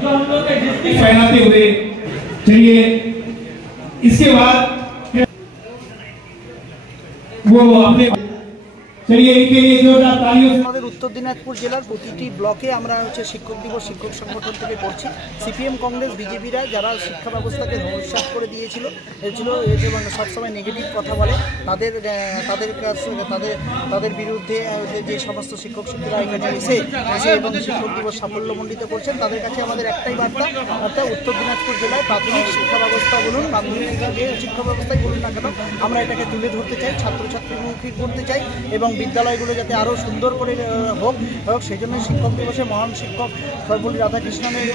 पहनाते हुए चलिए इसके बाद वो अपने चलिए इनके लिए जोरदार तालियों से। আমাদের উত্তর দিনাজপুর জেলার প্রতিটি ব্লকে আমরা শিক্ষক দিবস শিক্ষক সংগঠন থেকে করছি। সিপিএম কংগ্রেস বিজেপিরা যারা শিক্ষা ব্যবস্থাকে ধ্বংসাৎ করে দিয়েছিল এবং সবসময় নেগেটিভ কথা বলে তাদের বিরুদ্ধে যে সমস্ত শিক্ষক শিক্ষিকা এখানে এসে এবং শিক্ষক দিবস সাফল্যমণ্ডিত করছেন তাদের কাছে আমাদের একটাই বার্তা, অর্থাৎ উত্তর দিনাজপুর জেলায় প্রাথমিক শিক্ষা ব্যবস্থা বলুন মাধ্যমিক যে শিক্ষা ব্যবস্থায় বলুন না কেন আমরা এটাকে তুলে ধরতে চাই, ছাত্রছাত্রীমুখী করতে চাই এবং বিদ্যালয়গুলো যাতে আরও সুন্দর করে হোক সেই জন্য শিক্ষক দিবসে মহান শিক্ষক সর্বপল্লী রাধাকৃষ্ণনের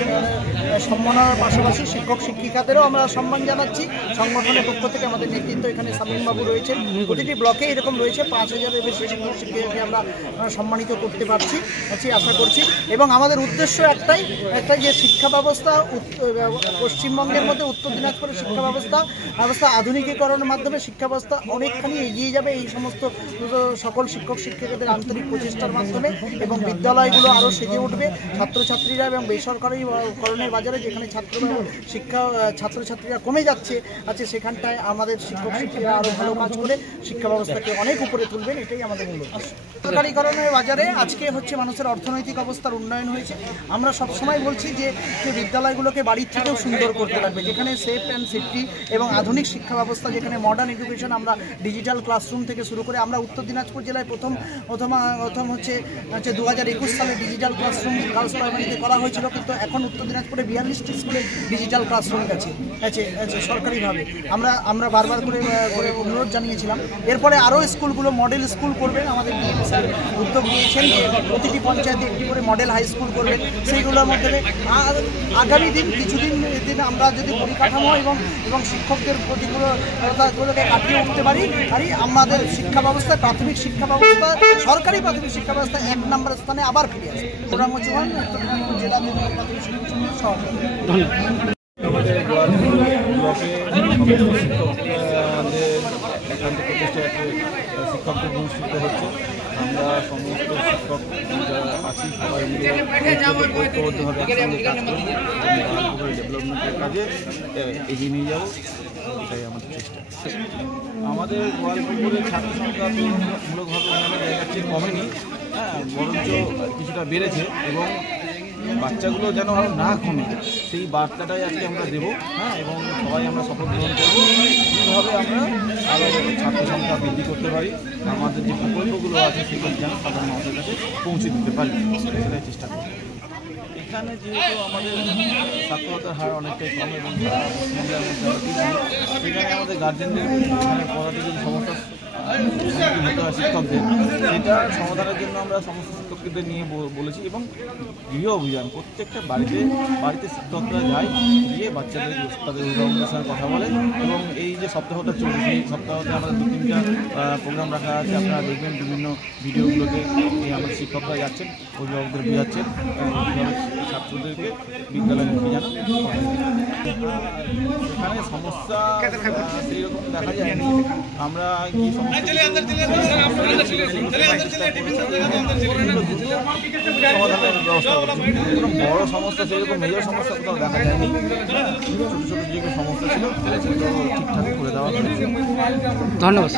সম্মাননার পাশাপাশি শিক্ষক শিক্ষিকাদেরও আমরা সম্মান জানাচ্ছি। সংগঠনের পক্ষ থেকে আমাদের নেতৃত্ব এখানে শামীমবাবু রয়েছেন, প্রতিটি ব্লকে এরকম রয়েছে ৫,০০০-এর বেশি শিক্ষক শিক্ষিকাকে আমরা সম্মানিত করতে পারছি আশা করছি। এবং আমাদের উদ্দেশ্য একটাই যে শিক্ষা ব্যবস্থা পশ্চিমবঙ্গের মধ্যে উত্তর দিনাজপুরের শিক্ষা ব্যবস্থা আধুনিকীকরণের মাধ্যমে শিক্ষা ব্যবস্থা অনেকখানি এগিয়ে যাবে এই সমস্ত সকল শিক্ষক শিক্ষিকাদের আন্তরিক প্রচেষ্টার মাধ্যমে এবং বিদ্যালয়গুলো আরও সেজে উঠবে। ছাত্রছাত্রীরা এবং বেসরকারিকরণের বাজারে যেখানে ছাত্রছাত্রীরা কমে যাচ্ছে সেখানটায় আমাদের শিক্ষক শিক্ষিকারা আরও ভালো কাজ করে শিক্ষা ব্যবস্থাকে অনেক উপরে তুলবেন, এটাই আমাদের মূল উদ্দেশ্য। বেসরকারিকরণের বাজারে আজকে মানুষের অর্থনৈতিক অবস্থার উন্নয়ন হয়েছে। আমরা সবসময় বলছি যে বিদ্যালয়গুলোকে বাড়ির থেকেও সুন্দর করতে লাগবে, যেখানে সেফ অ্যান্ড সেফটি এবং আধুনিক শিক্ষা ব্যবস্থা, যেখানে মডার্ন এডুকেশন, আমরা ডিজিটাল ক্লাসরুম থেকে শুরু করে আমরা উত্তর দিনাজপুর জেলায় প্রথম 2021 সালে ডিজিটাল ক্লাসরুম গার্লস প্রাইমারিতে করা হয়েছিল, কিন্তু এখন উত্তর দিনাজপুরে 42টি স্কুলে ডিজিটাল ক্লাসরুম আছে সরকারিভাবে। আমরা বারবার করে অনুরোধ জানিয়েছিলাম। এরপরে আরও স্কুলগুলো মডেল স্কুল করবেন, আমাদের ডিএম স্যার উদ্যোগ নিয়েছেন যে প্রতিটি পঞ্চায়েতে একটি করে মডেল হাই স্কুল করবেন। সেইগুলোর মধ্যে আগামী কিছুদিন আমরা যদি পরিকাঠামো এবং শিক্ষকদের প্রতিকূলতাগুলোকে কাটিয়ে উঠতে পারি আমাদের শিক্ষা ব্যবস্থা প্রাথমিক শিক্ষা ব্যবস্থা সরকারি প্রাথমিক শিক্ষা ব্যবস্থা 1 নম্বর স্থানে আবার ফিরে আসবে। প্রোগ্রাম হচ্ছে উত্তর দিনাজপুর জেলা প্রাথমিক শিক্ষা সমিতির সভাপতি। আমাদের শিক্ষকদের অনুষ্ঠিত হচ্ছে। আমরা সমস্ত শিক্ষক যারা আছি সবাই মিলে ঐক্যবদ্ধভাবে একসঙ্গে কাজ করি, ডেভেলপমেন্টের কাজে এগিয়ে নিয়ে যাব, এটাই আমাদের চেষ্টা। আমাদের গোয়ালপুরের ছাত্র সংখ্যা মূলকভাবে অন্যান্য জায়গার চেয়ে কমেনি, বরঞ্চ কিছুটা বেড়েছে এবং বাচ্চাগুলো যেন আরও না কমে সেই বার্তাটাই আজকে আমরা দেবো এবং সবাই আমরা শপথ গ্রহণ করবো কীভাবে আমরা আরও ছাত্র সংখ্যা বৃদ্ধি করতে পারি, আমাদের যে প্রকল্পগুলো আছে সেগুলো যেন সাধারণ মানুষের কাছে পৌঁছে দিতে পারি, সেটাই চেষ্টা করি। এখানে যেহেতু আমাদের সাক্ষরতার হার অনেকটাই কম এবং সেখানে আমাদের গার্জেনদের এখানে পড়াতে যদি সমস্যা হতে হয় শিক্ষকদের, সেটা সমাধানের জন্য আমরা সমস্ত শিক্ষকদের নিয়ে বলেছি এবং গৃহ অভিযান প্রত্যেকটা বাড়িতে শিক্ষকরা যায়, গিয়ে বাচ্চাদের তাদের অভিভাবকদের সঙ্গে কথা বলে এবং এই যে সপ্তাহটা চলছে সেই সপ্তাহতে আমাদের 2-3টা প্রোগ্রাম রাখা আছে। আপনারা দেখবেন বিভিন্ন ভিডিওগুলোতে আমাদের শিক্ষকরা যাচ্ছেন, অভিভাবকদের বোঝাচ্ছেন ছাত্রদেরকে বিদ্যালয়মুখী যেন। এখানে সমস্যা সেইরকম দেখা যায়নি, আমরা কি সমস্যা সমাধানের ব্যবস্থা করছি। কোনো বড় সমস্যা সেরকম মেজর সমস্যা কোথাও দেখা যায়নি, ছোটো ছোটো যেগুলো সমস্যা ছিল সেগুলো ঠিকঠাক করে দেওয়া হয়েছে। ধন্যবাদ।